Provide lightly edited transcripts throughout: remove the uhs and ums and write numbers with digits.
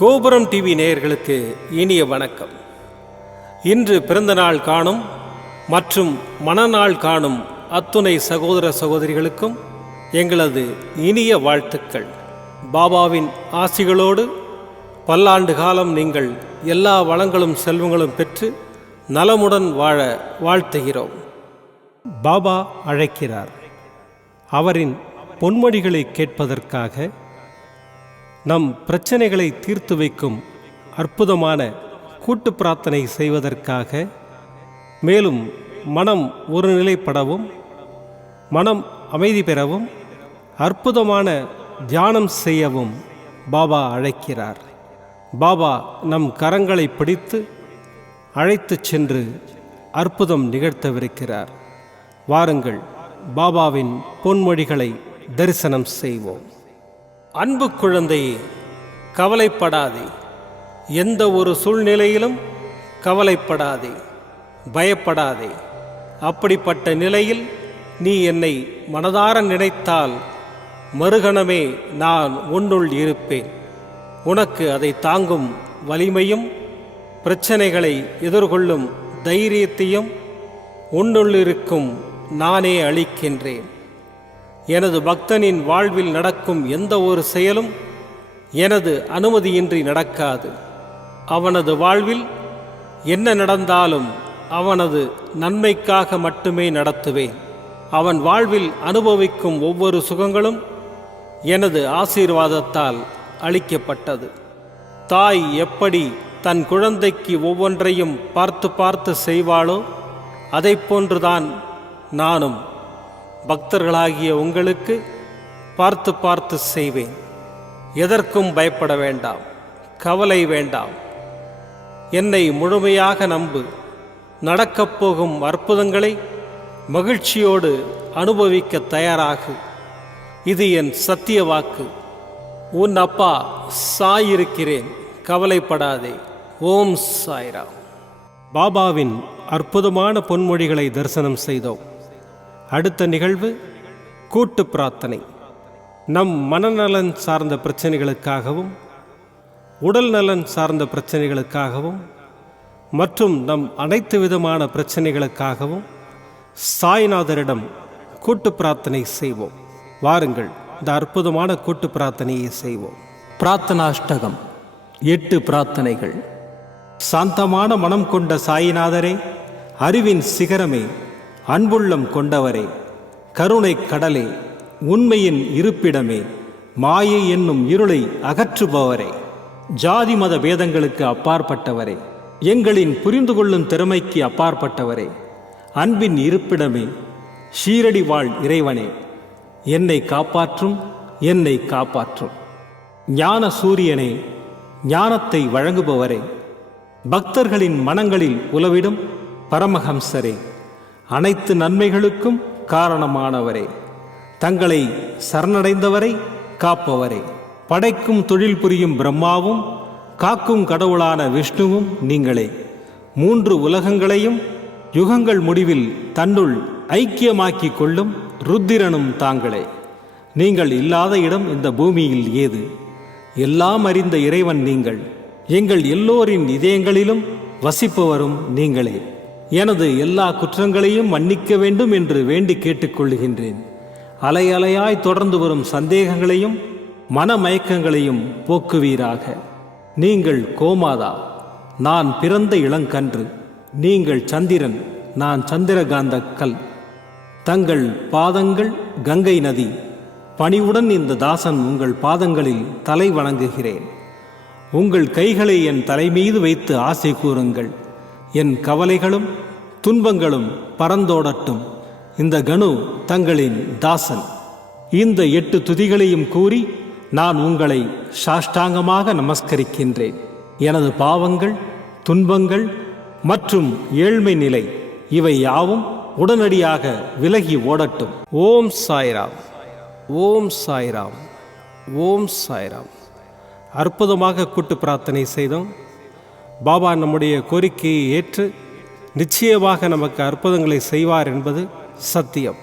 கோபுரம் டிவி நேயர்களுக்கு இனிய வணக்கம். இன்று பிறந்தநாள் காணும் மற்றும் மணநாள் காணும் அத்துணை சகோதர சகோதரிகளுக்கும் எங்களது இனிய வாழ்த்துக்கள். பாபாவின் ஆசிகளோடு பல்லாண்டு காலம் நீங்கள் எல்லா வளங்களும் செல்வங்களும் பெற்று நலமுடன் வாழ வாழ்த்துகிறோம். பாபா அழைக்கிறார். அவரின் பொன்மொழிகளை கேட்பதற்காக, நம் பிரச்சனைகளை தீர்த்து வைக்கும் அற்புதமான கூட்டு பிரார்த்தனை செய்வதற்காக, மேலும் மனம் ஒருநிலைப்படவும் மனம் அமைதி பெறவும் அற்புதமான தியானம் செய்யவும் பாபா அழைக்கிறார். பாபா நம் கரங்களை பிடித்து அழைத்து சென்று அற்புதம் நிகழ்த்தவிருக்கிறார். வாருங்கள், பாபாவின் பொன்மொழிகளை தரிசனம் செய்வோம். அன்பு குழந்தையே, கவலைப்படாதே. எந்த ஒரு சூழ்நிலையிலும் கவலைப்படாதே, பயப்படாதே. அப்படிப்பட்ட நிலையில் நீ என்னை மனதார நினைத்தால் மறுகணமே நான் உன்னுள் இருப்பேன். உனக்கு அதை தாங்கும் வலிமையும் பிரச்சனைகளை எதிர்கொள்ளும் தைரியத்தையும் உன்னுள்ளிருக்கும் நானே அளிக்கின்றேன். எனது பக்தனின் வாழ்வில் நடக்கும் எந்த ஒரு செயலும் எனது அனுமதியின்றி நடக்காது. அவனது வாழ்வில் என்ன நடந்தாலும் அவனது நன்மைக்காக மட்டுமே நடத்துவேன். அவன் வாழ்வில் அனுபவிக்கும் ஒவ்வொரு சுகங்களும் எனது ஆசீர்வாதத்தால் அளிக்கப்பட்டது. தாய் எப்படி தன் குழந்தைக்கு ஒவ்வொன்றையும் பார்த்து பார்த்து செய்வாளோ, அதை போன்றுதான் நானும் பக்தர்களாகிய உங்களுக்கு பார்த்து பார்த்து செய்வேன். எதற்கும் பயப்பட வேண்டாம், கவலை வேண்டாம். என்னை முழுமையாக நம்பு. நடக்கப்போகும் அற்புதங்களை மகிழ்ச்சியோடு அனுபவிக்க தயாராகு. இது என் சத்திய வாக்கு. உன் அப்பா சாய் இருக்கிறேன், கவலைப்படாதே. ஓம் சாய்ராம். பாபாவின் அற்புதமான பொன்மொழிகளை தரிசனம் செய்தோம். அடுத்த நிகழ்வு கூட்டு பிரார்த்தனை. நம் மனநலன் சார்ந்த பிரச்சனைகளுக்காகவும், உடல் நலன் சார்ந்த பிரச்சனைகளுக்காகவும் மற்றும் நம் அனைத்து விதமான பிரச்சனைகளுக்காகவும் சாய்நாதரிடம் கூட்டு பிரார்த்தனை செய்வோம். வாருங்கள், இந்த அற்புதமான கூட்டு பிரார்த்தனையை செய்வோம். பிரார்த்தனாஷ்டகம். 8 பிரார்த்தனைகள். சாந்தமான மனம் கொண்ட சாயிநாதரே, அறிவின் சிகரமே, அன்புள்ளம் கொண்டவரே, கருணை கடலே, உண்மையின் இருப்பிடமே, மாயை என்னும் இருளை அகற்றுபவரே, ஜாதி மத பேதங்களுக்கு அப்பாற்பட்டவரே, எங்களின் புரிந்து கொள்ளும் திறமைக்கு அப்பாற்பட்டவரே, அன்பின் இருப்பிடமே, ஷீரடி வாழ் இறைவனே, என்னை காப்பாற்றும், என்னை காப்பாற்றும். ஞான சூரியனே, ஞானத்தை வழங்குபவரே, பக்தர்களின் மனங்களில் உலவிடும் பரமஹம்சரே, அனைத்து நன்மைகளுக்கும் காரணமானவரே, தங்களை சரணடைந்தவரை காப்பவரே, படைக்கும் தொழில் புரியும் பிரம்மாவும் காக்கும் கடவுளான விஷ்ணுவும் நீங்களே. 3 உலகங்களையும் யுகங்கள் முடிவில் தன்னுள் ஐக்கியமாக்கிக் கொள்ளும் ருத்திரனும் தாங்களே. நீங்கள் இல்லாத இடம் இந்த பூமியில் ஏது? எல்லாம் அறிந்த இறைவன் நீங்கள். எங்கள் எல்லோரின் இதயங்களிலும் வசிப்பவரும் நீங்களே. எனது எல்லா குற்றங்களையும் மன்னிக்க வேண்டும் என்று வேண்டி கேட்டுக்கொள்ளுகின்றேன். அலை அலையாய் தொடர்ந்து வரும் சந்தேகங்களையும் மனமயக்கங்களையும் போக்குவீராக. நீங்கள் கோமாதா, நான் பிறந்த இளங்கன்று. நீங்கள் சந்திரன், நான் சந்திரகாந்த கல். தங்கள் பாதங்கள் கங்கை நதி. பணிவுடன் இந்த தாசன் உங்கள் பாதங்களில் தலை வணங்குகிறேன். உங்கள் கைகளை என் தலைமீது வைத்து ஆசை கூறுங்கள். என் கவலைகளும் துன்பங்களும் பறந்தோடட்டும். இந்த கணு தங்களின் தாசன். இந்த 8 துதிகளையும் கூறி நான் உங்களை சாஷ்டாங்கமாக நமஸ்கரிக்கின்றேன். எனது பாவங்கள், துன்பங்கள் மற்றும் ஏழ்மை நிலை இவை யாவும் உடனடியாக விலகி ஓடட்டும். ஓம் சாய்ராம், ஓம் சாய்ராம், ஓம் சாய்ராம். அற்புதமாக கூட்டு பிரார்த்தனை செய்தோம். பாபா நம்முடைய கோரிக்கையை ஏற்று நிச்சயமாக நமக்கு அற்புதங்களை செய்வார் என்பது சத்தியம்.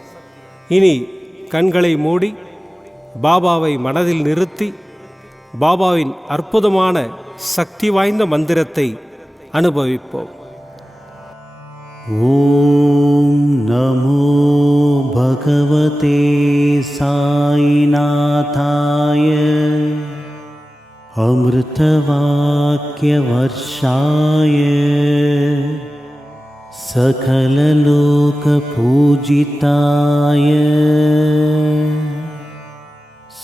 இனி கண்களை மூடி பாபாவை மனதில் நிறுத்தி பாபாவின் அற்புதமான சக்தி வாய்ந்த மந்திரத்தை அனுபவிப்போம். ஓம் நமோ பகவதே சாயிநாதாய அமிர்தவாக்யவர்ஷாய सकललोकपूजिताय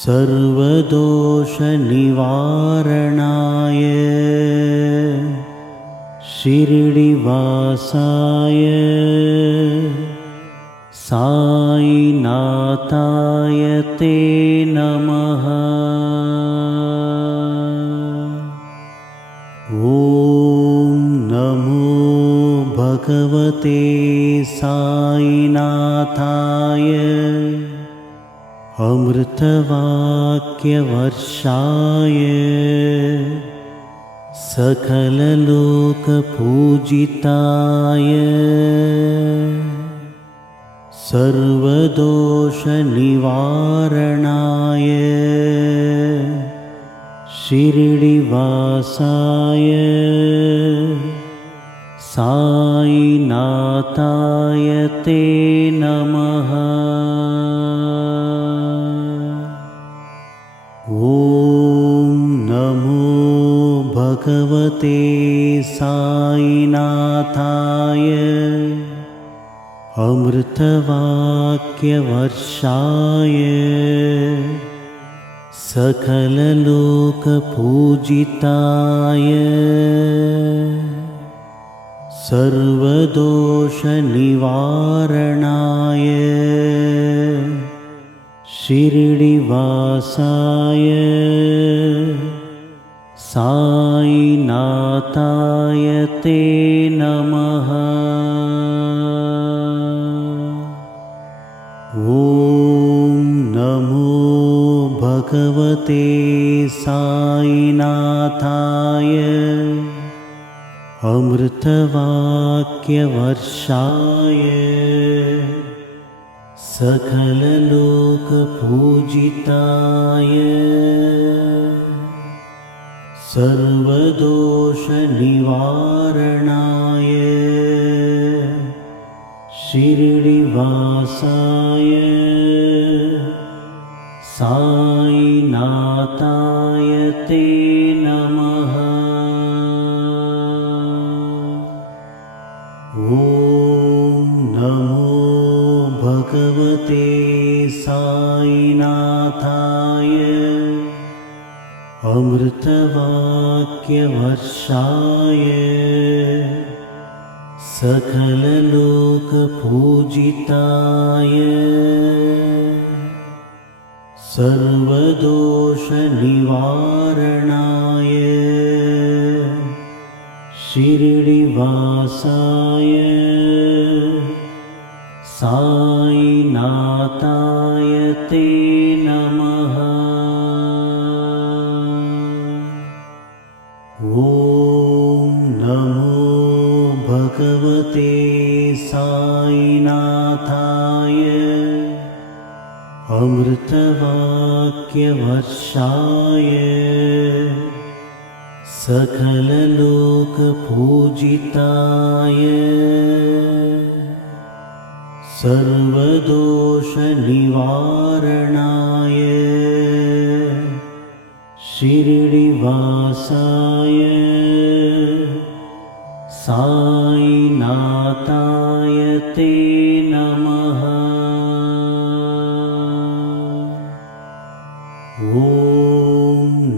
सर्वदोषनिवारणाय शिरडिवासाय साईनाथाय ते नमः। ॐ नमो भगवते साईनाथाय अमृतवाक्यवर्षाय सकललोकपूजिताय सर्वदोषनिवारणाय शिरडिवासाय साईनाथाय ते नमः। ॐ नमो भगवते साईनाथाय अमृतवाक्यवर्षाय सकललोकपूजिताय सर्वदोषनिवारणाय शिरडिवासाय साईनाथाय ते नमः। ॐ नमो भगवते साईनाथाय अमृतवाक्यवर्षाय सकललोकपूजिताय सर्वदोषनिवारणाय शिरडिवासाय साईनाथाय ते नमः। ॐ नमो भगवते साईनाथाय अमृतवाक्यवर्षाय सकललोकपूजिताय सर्वदोषनिवारणाय शिरडिवासाय साईनाथाय ते नमः। ॐ नमो भगवते साईनाथाय अमृतवाक्यवर्षाय सकललोकपूजिताय सर्वदोषनिवारणाय शिरडिवासाय साईनाथाय ते नमः। ॐ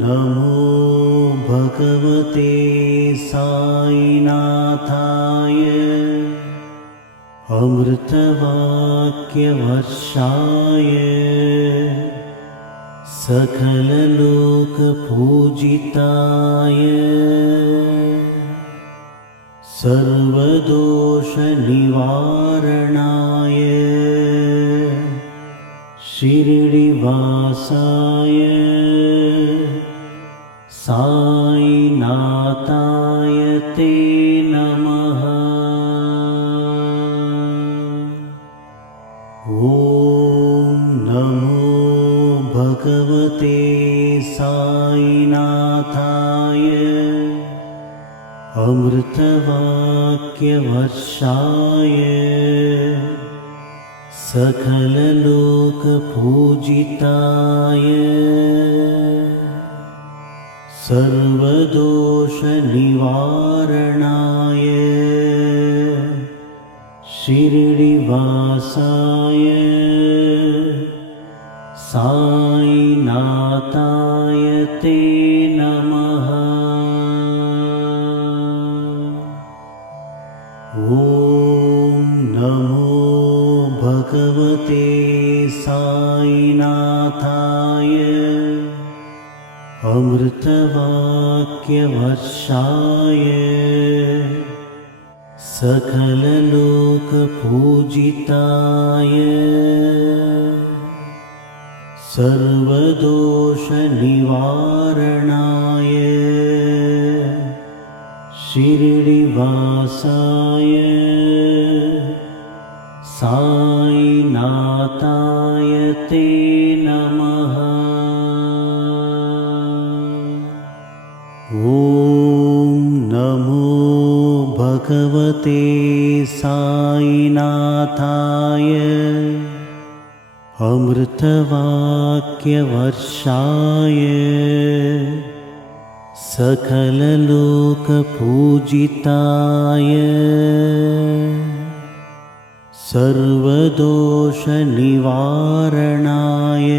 नमो भगवते साईनाथाय अमृतवाक्यवर्षाय सकललोकपूजिताय सर्वदोषनिवारणाय शिरडिवासाय साईनाथाय ते नमः। ॐ नमो भगवते साईनाथाय अमृतवाक्यवर्षाय सकललोकपूजिताय सर्वदोषनिवारणाय शिरडिवासाय साईनाथाय ते नमः। ॐ नमो भगवते साईनाथाय अमृतवाक्यवर्षाय सकललोकपूजिताय सर्वदोषनिवारणाय शिरडिवासाय साईनाथाय ते नमः। ॐ नमो भगवते साईनाथाय अमृतवाक्यवर्षाय सकललोकपूजिताय सर्वदोषनिवारणाय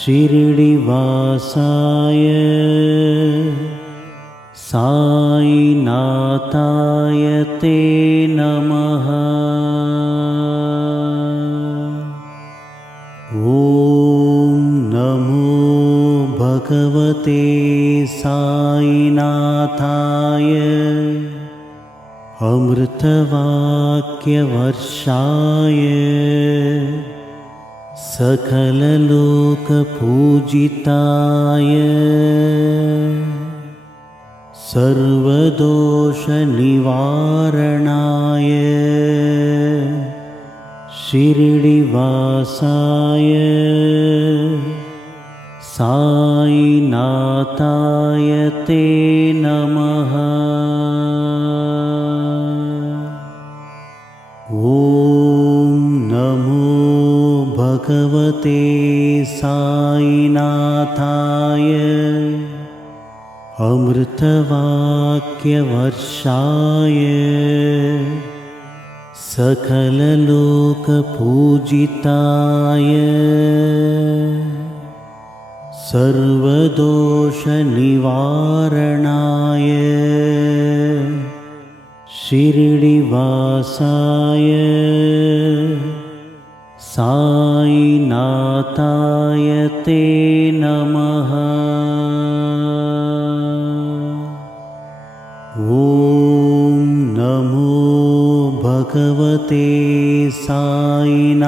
शिरडिवासाय साईनाथाय ते नमः। ॐ नमो भगवते साईनाथाय अमृतवाक्यवर्षाय सकललोकपूजिताय सर्वदोषनिवारणाय शिरडिवासाय साईनाथाय ते नमः। ॐ नमो भगवते साईनाथाय अमृतवाक्यवर्षाय सकललोकपूजिताय सर्वदोषनिवारणाय शिरडिवासाय साईनाथाय ते नमः। ॐ नमो भगवते साईनाथाय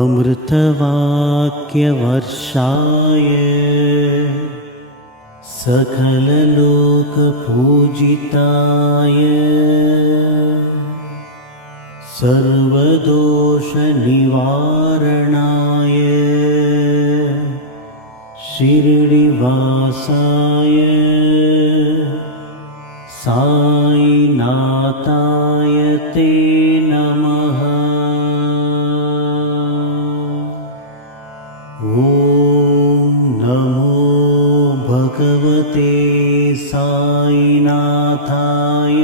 अमृतवाक्यवर्षाय सकललोकपूजिताय सर्वदोषनिवारणाय शिरडिवासाय साईनाथाय ते नमः। ॐ नमो भगवते साईनाथाय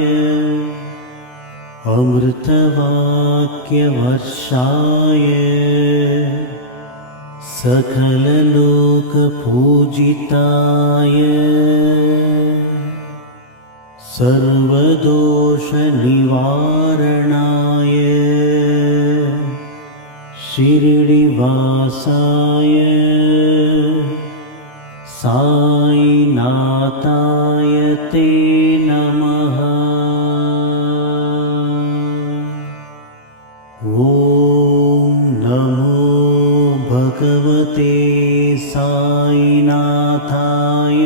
अमृतवाक्यवर्षाय सकललोकपूजिताय सर्वदोषनिवारणाय शिरडिवासाय साईनाथाय ते नमः। ॐ नमो भगवते साईनाथाय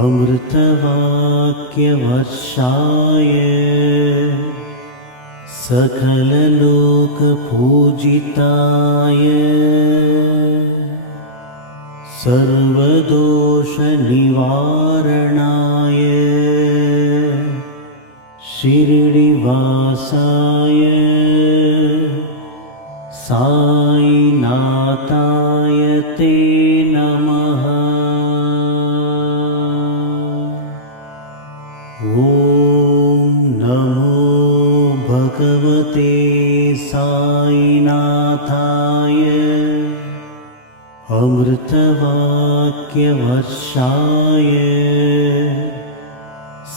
अमृतवाक्यवर्षाय सकललोकपूजिताय सर्वदोषनिवारणाय शिरडिवासाय साईनाथाय ते नमः। ॐ नमो भगवते साईनाथाय अमृतवाक्यवर्षाय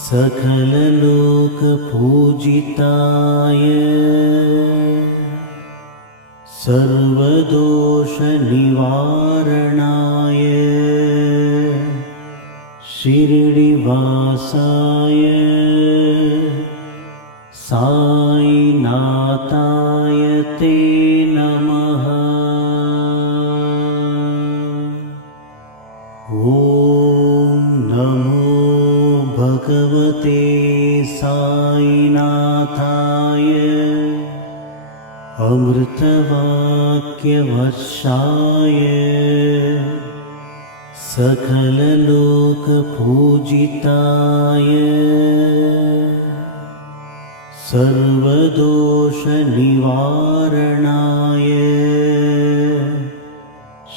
सकललोकपूजिताय सर्वदोषनिवारणाय शिरडिवासाय साईनाथाय ते नमः। ॐ नमो भगवते साईनाथाय अमृतवाक्यवर्षाय सकललोकपूजिताय सर्वदोषनिवारणाय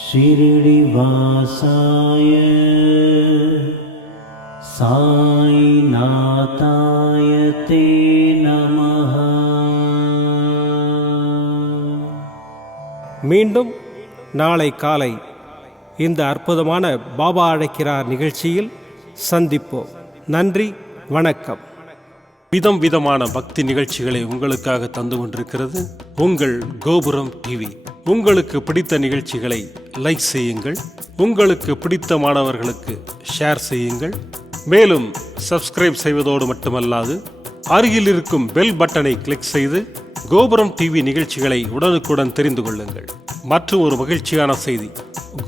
शिरडिवासाय साईनाथाय ते नमः। மீண்டும் நாளை காலை இந்த அற்புதமான பாபா அழைக்கிறார் நிகழ்ச்சியில் சந்திப்போம். நன்றி, வணக்கம். விதம் விதமான பக்தி நிகழ்ச்சிகளை உங்களுக்காக தந்து கொண்டிருக்கிறது உங்கள் கோபுரம் டிவி. உங்களுக்கு பிடித்த நிகழ்ச்சிகளை லைக் செய்யுங்கள், உங்களுக்கு பிடித்த மாணவர்களுக்கு ஷேர் செய்யுங்கள். மேலும் சப்ஸ்கிரைப் செய்வதோடு மட்டுமல்லாது அருகில் இருக்கும் பெல் பட்டனை கிளிக் செய்து கோபுரம் டிவி நிகழ்ச்சிகளை உடனுக்குடன் தெரிந்து கொள்ளுங்கள். மற்றும் ஒரு மகிழ்ச்சியான செய்தி,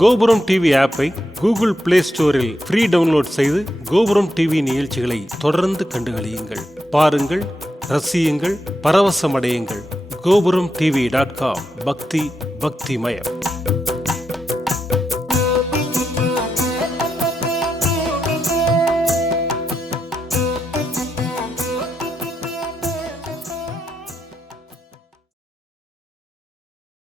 கோபுரம் டிவி ஆப்பை கூகுள் பிளே ஸ்டோரில் ஃப்ரீ டவுன்லோட் செய்து கோபுரம் டிவி நிகழ்ச்சிகளை தொடர்ந்து கண்டுகளியுங்கள், பாருங்கள், ரசியுங்கள், பரவசமடையுங்கள். gopuramtv.com பக்தி பக்திமயம்.